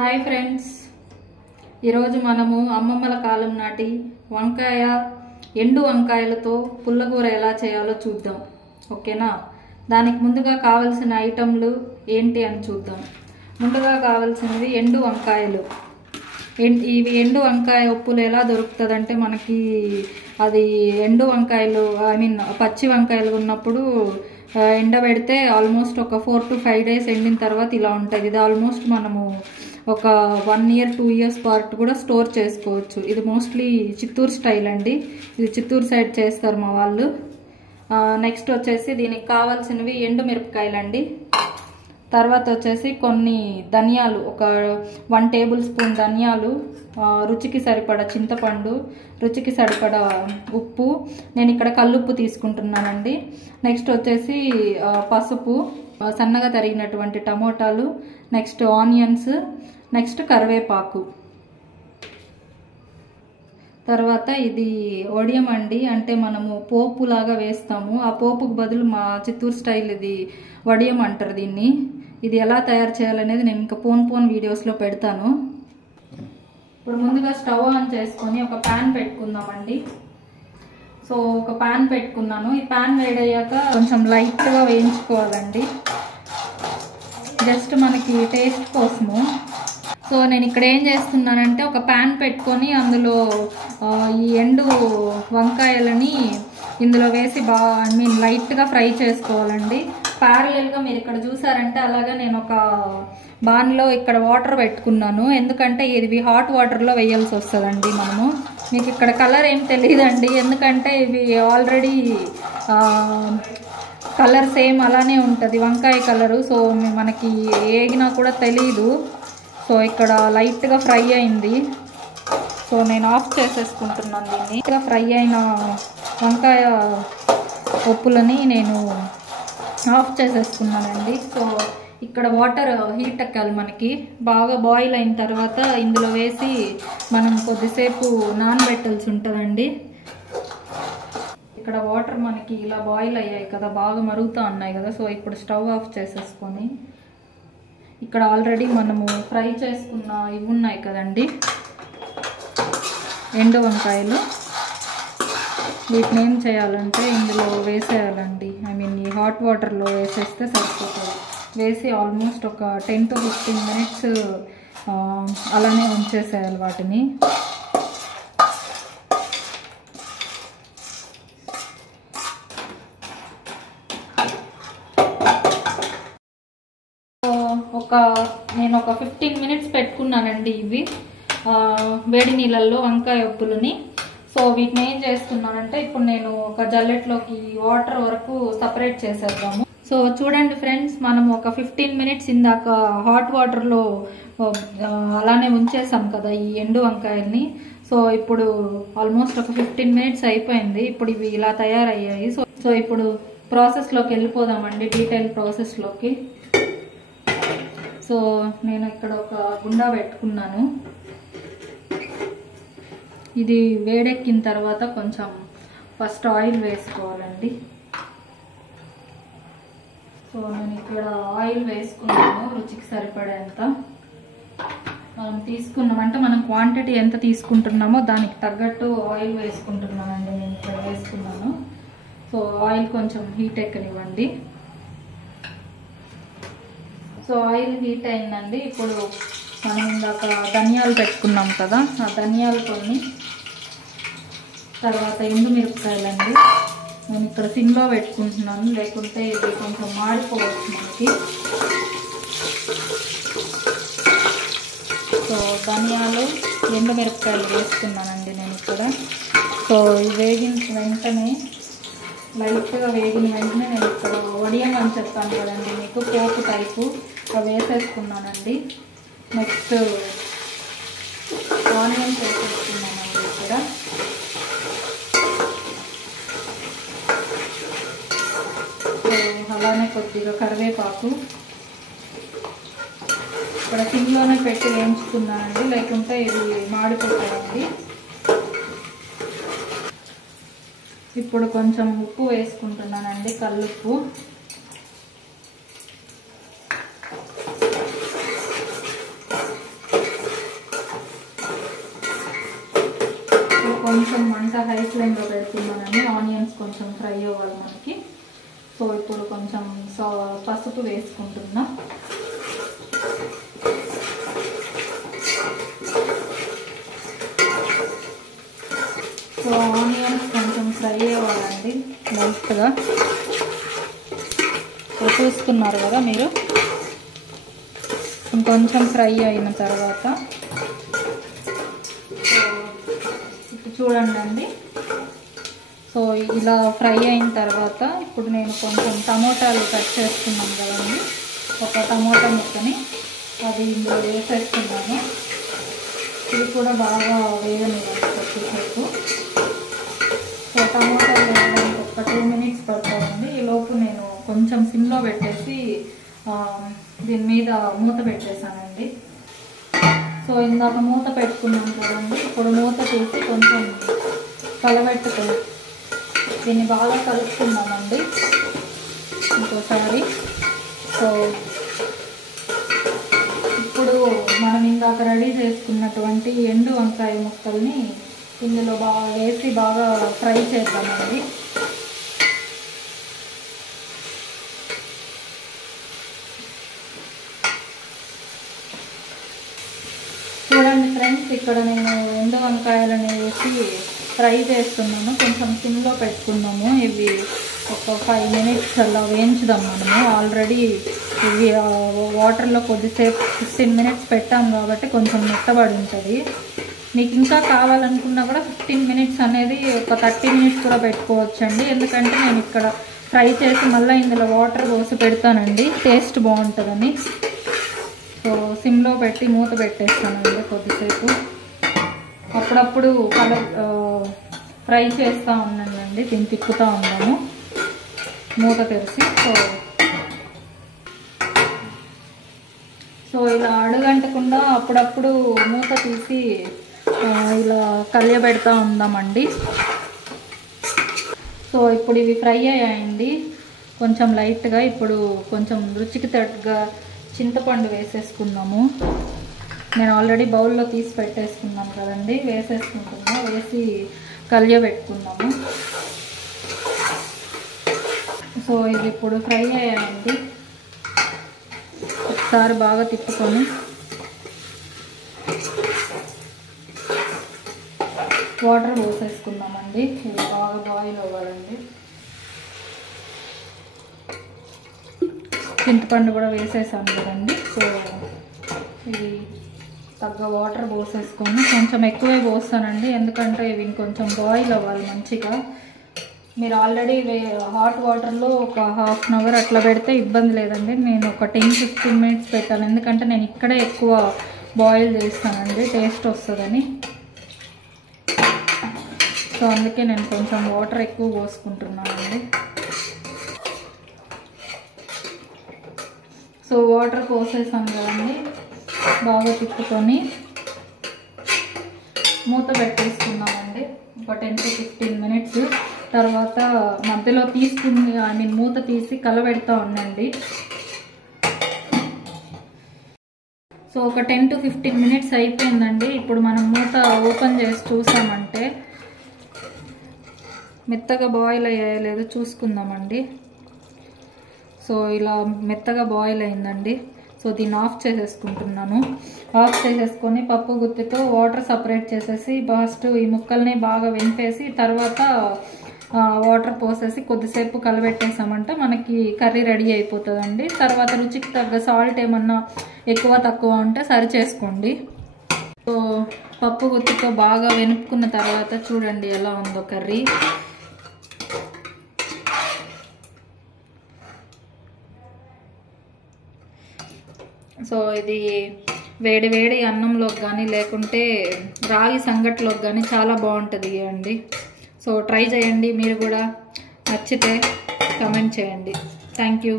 Hi friends, ఈరోజు మనము అమ్మమ్మల కాలం నాటి వంకాయ ఎండు వంకాయలతో పుల్లగూర ఎలా చేయాలో చూద్దాం. ఓకేనా? దానికి ముందుగా కావాల్సిన ఐటమ్లు ఏంటి అని చూద్దాం. ముందుగా కావాల్సినవి ఎండు వంకాయలు. ఇవి ఎండు వంకాయ ఉప్పులు ఎలా దొరుకుతుందంటే మనకి అది ఎండు వంకాయలు పచ్చి వంకాయలు ఉన్నప్పుడు ఎండబెడితే ఆల్మోస్ట్ ఒక 4 to 5 days ఎండిన తర్వాత ఇలా ఉంటుంది. ఇది ఆల్మోస్ట్ మనము ఒక 1 year 2 years పాటు కూడా స్టోర్ చేసుకోవచ్చు. ఇది మోస్ట్లీ చిత్తూరు స్టైల్ అండి. ఇది చిత్తూరు సైడ్ చేస్తారు మా వాళ్ళు. నెక్స్ట్ వచ్చేసి దీనికి కావాల్సినవి ఎండు మిరపకాయలండి. తర్వాత వచ్చేసి కొన్ని ధనియాలు, ఒక 1 tablespoon ధనియాలు, రుచికి సరిపడా చింతపండు, రుచికి సరిపడా ఉప్పు. నేను ఇక్కడ కల్లుప్పు తీసుకుంటున్నానండి. నెక్స్ట్ వచ్చేసి పసుపు, సన్నగా తరిగినటువంటి టమోటాలు, నెక్స్ట్ ఆనియన్స్, నెక్స్ట్ కరివేపాకు. తర్వాత ఇది వడియం అండి, అంటే మనము పోపు లాగా వేస్తాము. ఆ పోపుకు బదులు మా చిత్తూరు స్టైల్ ఇది వడియం అంటారు దీన్ని. ఇది ఎలా తయారు చేయాలనేది నేను ఇంకా పోన్ వీడియోస్లో పెడతాను. ఇప్పుడు ముందుగా స్టవ్ ఆన్ చేసుకొని ఒక ప్యాన్ పెట్టుకుందామండి. సో ఒక ప్యాన్ పెట్టుకున్నాను. ఈ ప్యాన్ వేడయ్యాక కొంచెం లైట్గా వేయించుకోవాలండి, జస్ట్ మనకి టేస్ట్ కోసము. సో నేను ఇక్కడ ఏం చేస్తున్నానంటే ఒక ప్యాన్ పెట్టుకొని అందులో ఈ ఎండు వంకాయలని ఇందులో వేసి లైట్గా ఫ్రై చేసుకోవాలండి. ప్యారలల్గా మీరు ఇక్కడ చూసారంటే అలాగే నేను ఒక బాన్లో ఇక్కడ వాటర్ పెట్టుకున్నాను. ఎందుకంటే ఇవి హాట్ వాటర్లో వేయాల్సి వస్తుందండి మనము. మీకు ఇక్కడ కలర్ ఏం తెలియదండి, ఎందుకంటే ఇవి ఆల్రెడీ కలర్ సేమ్ అలానే ఉంటుంది, వంకాయ కలరు. సో మనకి ఏగినా కూడా తెలీదు. సో ఇక్కడ లైట్గా ఫ్రై అయింది. సో నేను ఆఫ్ చేసేసుకుంటున్నాను దీన్ని. ఇంకా ఫ్రై అయిన వంకాయ ఉప్పులని నేను ఆఫ్ చేసేసుకున్నానండి. సో ఇక్కడ వాటర్ హీట్ ఎక్కాలి మనకి. బాగా బాయిల్ అయిన తర్వాత ఇందులో వేసి మనం కొద్దిసేపు నానబెట్టాల్సి ఉంటుందండి. ఇక్కడ వాటర్ మనకి ఇలా బాయిల్ అయ్యాయి కదా, బాగా మరుగుతూ ఉన్నాయి కదా. సో ఇప్పుడు స్టవ్ ఆఫ్ చేసేసుకొని ఇక్కడ ఆల్రెడీ మనము ఫ్రై చేసుకున్న ఇవి ఉన్నాయి కదండి ఎండు వంకాయలు. వీటిని ఏం చేయాలంటే ఇందులో వేసేయాలండి. ఈ హాట్ వాటర్లో వేసేస్తే సరిపోతుంది. వేసి ఆల్మోస్ట్ ఒక 10 to 15 minutes అలానే ఉంచేసేయాలి వాటిని. నేను ఒక 15 minutes పెట్టుకున్నానండి ఇవి వేడి నీళ్ళల్లో వంకాయ ఉప్పులని. సో వీటిని ఏం చేస్తున్నానంటే ఇప్పుడు నేను ఒక జల్లెట్లోకి వాటర్ వరకు సపరేట్ చేసేద్దాము. సో చూడండి ఫ్రెండ్స్, మనం ఒక 15 minutes ఇందాక హాట్ వాటర్లో అలానే ఉంచేసాం కదా ఈ ఎండు వంకాయల్ని. సో ఇప్పుడు ఆల్మోస్ట్ ఒక 15 minutes అయిపోయింది. ఇప్పుడు ఇవి ఇలా తయారయ్యాయి. సో ఇప్పుడు ప్రాసెస్లోకి వెళ్ళిపోదామండి, డీటెయిల్ ప్రాసెస్లోకి. సో నేను ఇక్కడ ఒక గుండా పెట్టుకున్నాను. ఇది వేడెక్కిన తర్వాత కొంచెం ఫస్ట్ ఆయిల్ వేసుకోవాలండి. సో నేను ఇక్కడ ఆయిల్ వేసుకున్నాను రుచికి సరిపడేంత. మనం తీసుకున్నామంటే మనం క్వాంటిటీ ఎంత తీసుకుంటున్నామో దానికి తగ్గట్టు ఆయిల్ వేసుకుంటున్నానండి. నేను ఇక్కడ వేసుకున్నాను. సో ఆయిల్ కొంచెం హీట్ ఎక్కనివ్వండి. సో ఆయిల్ హీట్ అయిందండి. ఇప్పుడు మనం ఇందాక ధనియాలు పెట్టుకున్నాం కదా, ఆ ధనియాలు కొన్ని, తర్వాత ఎండు మిరపకాయలండి. నేను ఇక్కడ సిమ్లో పెట్టుకుంటున్నాను, లేకుంటే ఇది కొంచెం మాడిపోవచ్చు మనకి. సో ధనియాలు, ఎండు మిరపకాయలు వేసుకున్నానండి నేను ఇక్కడ. సో వేగిన వెంటనే, లైట్గా వేగిన వెంటనే నేను ఇక్కడ వడియం అని చెప్పాను కదండి మీకు, పోపు టైపు, అవి వేసేసుకున్నానండి. నెక్స్ట్ ఆనియన్స్ వేసేసుకున్నానండి ఇక్కడ. అలానే కొద్దిగా కరివేపాకు ఇక్కడ సిమ్లోనే పెట్టి వేయించుకున్నానండి, లేకుంటే ఇది మాడిపోతాయండి. ఇప్పుడు కొంచెం ఉప్పు వేసుకుంటున్నానండి, కల్లుప్పు. కొంచెం మంట హై ఫ్లేమ్లో పెడుతున్నానండి. ఆనియన్స్ కొంచెం ఫ్రై అవ్వాలి మనకి. సో ఇప్పుడు కొంచెం పసుపు వేసుకుంటున్నా. సో ఆనియన్స్ కొంచెం ఫ్రై అవ్వాలండి లైట్గా. చూస్తున్నారు కదా మీరు, కొంచెం ఫ్రై అయిన తర్వాత ఇప్పుడు చూడండి అండి. సో ఇలా ఫ్రై అయిన తర్వాత ఇప్పుడు నేను కొంచెం టమోటాలు కట్ చేసుకున్నాను కదండి, ఒక టమోటా ముక్కని అది ఇందులో వేసేస్తున్నాను. ఇది కూడా బాగా వేగనివ్వాలి కొద్దిసేపు. సో టమోటాలు వేయడానికి ఒక 2 minutes పడుతుందండి. ఈలోపు నేను కొంచెం సిమ్లో పెట్టేసి దీని మీద మూత పెట్టేశానండి. సో ఇందాక మూత పెట్టుకున్నాం కదండి, ఇప్పుడు మూత తీసి కొంచెం కలబెట్టుకుని దీన్ని బాగా కలుపుకుందామండి ఇంకోసారి. సో ఇప్పుడు మనం ఇందాక రెడీ చేసుకున్నటువంటి ఎండు వంకాయ ముక్కల్ని ఇందులో బాగా వేసి బాగా ఫ్రై చేద్దామండి. చూడండి ఫ్రెండ్స్, ఇక్కడ నేను ఎండు వంకాయలని వేసి ఫ్రై చేస్తున్నాను. కొంచెం సిమ్లో పెట్టుకున్నాము. ఇవి ఒక 5 minutes అలా వేయించుదాం మనము. ఆల్రెడీ ఇవి వాటర్లో కొద్దిసేపు 15 minutes పెట్టాం కాబట్టి కొంచెం మెత్తబడి ఉంటుంది. మీకు ఇంకా కావాలనుకున్నా కూడా 15 minutes అనేది ఒక 30 minutes కూడా పెట్టుకోవచ్చండి. ఎందుకంటే నేను ఇక్కడ ఫ్రై చేసి మళ్ళీ ఇందులో వాటర్ పోసి పెడతానండి, టేస్ట్ బాగుంటుందని. సో సిమ్లో పెట్టి మూత పెట్టేస్తానండి కొద్దిసేపు. అప్పుడప్పుడు ఫ్రై చేస్తూ ఉన్నానండి, దీన్ని తిప్పుతూ ఉన్నాము మూత తెరిచి. సో ఇలా అడుగంటకుండా అప్పుడప్పుడు మూత తీసి ఇలా కలియబెడతా ఉందామండి. సో ఇప్పుడు ఇవి ఫ్రై అయ్యాయండి కొంచెం లైట్గా. ఇప్పుడు కొంచెం రుచికి తగ్గ చింతపండు వేసేసుకుందాము. నేను ఆల్రెడీ బౌల్లో తీసి పెట్టేసుకున్నాను కదండి, వేసేసుకుంటున్నాము. వేసి కలియబెట్టుకుందాము. సో ఇది ఇప్పుడు ఫ్రై అయ్యాయండి. ఒకసారి బాగా తిప్పుకొని వాటర్ పోసేసుకుందామండి. ఇది బాగా బాయిల్ అవ్వాలండి. చింతపండు కూడా వేసేసాను కదండి. సో ఇది తగ్గ వాటర్ పోసేసుకొని కొంచెం ఎక్కువే పోస్తానండి, ఎందుకంటే ఇవి కొంచెం బాయిల్ అవ్వాలి మంచిగా. మీరు ఆల్రెడీ హాట్ వాటర్లో ఒక 1/2 hour అట్లా పెడితే ఇబ్బంది లేదండి. నేను ఒక 10-15 minutes పెట్టాను, ఎందుకంటే నేను ఇక్కడే ఎక్కువ బాయిల్ చేస్తానండి, టేస్ట్ వస్తుందని. సో అందుకే నేను కొంచెం వాటర్ ఎక్కువ పోసుకుంటున్నానండి. సో వాటర్ పోసేసాను కదండి, బాగా తిప్పుకొని మూత పెట్టేసుకున్నామండి ఒక 10-15 minutes. తర్వాత మధ్యలో తీసుకుని మూత తీసి కలబెడతా ఉండండి. సో ఒక 10-15 minutes అయిపోయిందండి. ఇప్పుడు మనం మూత ఓపెన్ చేసి చూసామంటే మెత్తగా బాయిల్ అయ్యాయో లేదో చూసుకుందామండి. సో ఇలా మెత్తగా బాయిల్ అయిందండి. సో దీన్ని ఆఫ్ చేసేసుకుంటున్నాను. ఆఫ్ చేసేసుకొని పప్పు గుత్తితో వాటర్ సపరేట్ చేసేసి ఫస్ట్ ఈ ముక్కల్ని బాగా వెంపేసి తర్వాత వాటర్ పోసేసి కొద్దిసేపు కలబెట్టేసామంటే మనకి కర్రీ రెడీ అయిపోతుందండి. తర్వాత రుచికి తగ్గ సాల్ట్ ఏమన్నా ఎక్కువ తక్కువ ఉంటే సరి చేసుకోండి. సో పప్పు గుత్తితో బాగా వెనుపుకున్న తర్వాత చూడండి ఎలా ఉందో కర్రీ. సో ఇది వేడి వేడి అన్నంలోకి కానీ లేకుంటే రాగి సంగట్లోకి కానీ చాలా బాగుంటుంది అండి. సో ట్రై చేయండి మీరు కూడా, నచ్చితే కమెంట్ చేయండి. Thank you.